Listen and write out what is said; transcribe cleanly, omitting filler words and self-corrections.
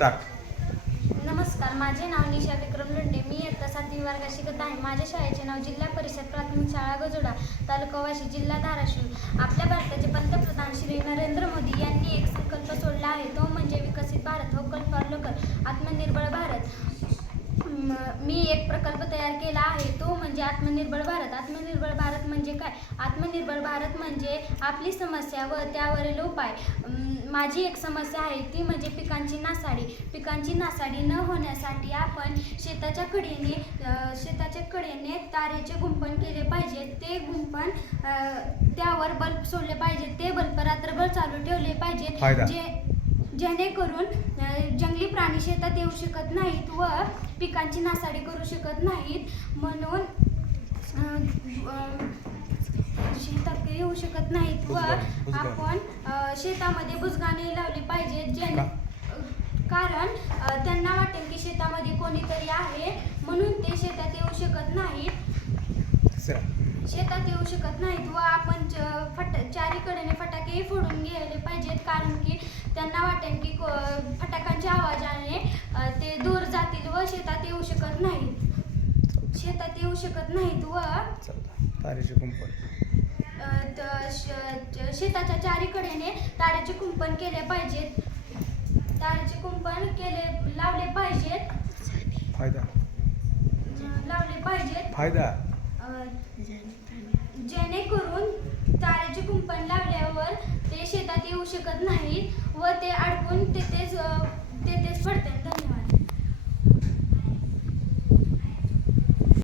Start. नमस्कार, माझे नाव निशा विक्रम लोंढे. मी इयत्ता 7वी वर्गात शिकत आहे. माझ्या शाळेचे नाव जिल्हा परिषद प्राथमिक शाळा गजोडा, तालुका वाशी, जिल्हा धाराशिव. आपल्या भारताचे पंतप्रधान श्री नरेंद्र मोदी यांनी एक संकल्प सोडला आहे, तो म्हणजे विकसित भारत, व्होकल फॉर लोकल, आत्मनिर्भर भारत. मी एक प्रकल्प तयार केला आहे, तो म्हणजे आत्मनिर्भर भारत. आत्मनिर्भर भारत म्हणजे काय? आत्मनिर्भर भारत म्हणजे आपली समस्या व त्यावरील उपाय. माझी एक समस्या आहे, ती म्हणजे पिकांची नासाडी. पिकांची नासाडी न होण्यासाठी आपण शेताच्या कडेने तारेचे कुंपण केले पाहिजे. ते कुंपण त्यावर बल्ब सोडले पाहिजे. ते बल्ब रात्रभर चालू ठेवले पाहिजे, जेणेकरून जंगली प्राणी शेतात येऊ शकत नाहीत व पिकांची नासाडी करू शकत नाहीत, म्हणून शेतात येऊ शकत नाहीत. व आपण शेतामध्ये बुजगाणे लावली पाहिजे, कारण त्यांना वाटेल की शेतामध्ये कोणीतरी आहे, म्हणून ते शेतात येऊ शकत नाहीत. व आपण चारीकडेने फटाके फोडून गेले पाहिजेत, कारण की त्यांना वाटेल की फटाक्यांच्या आवाजाने ते दूर जातील व शेतात येऊ शकत नाहीत. व तारेचे कुंपण शेताच्या चारीकडेने तारेचे कुंपण केले पाहिजेत. लावले पाहिजेत जेणेकरून तारेचे कुंपण लावल्यावर ते शेतात येऊ शकत नाहीत व ते अडकून तेथेच पडतात. धन्यवाद.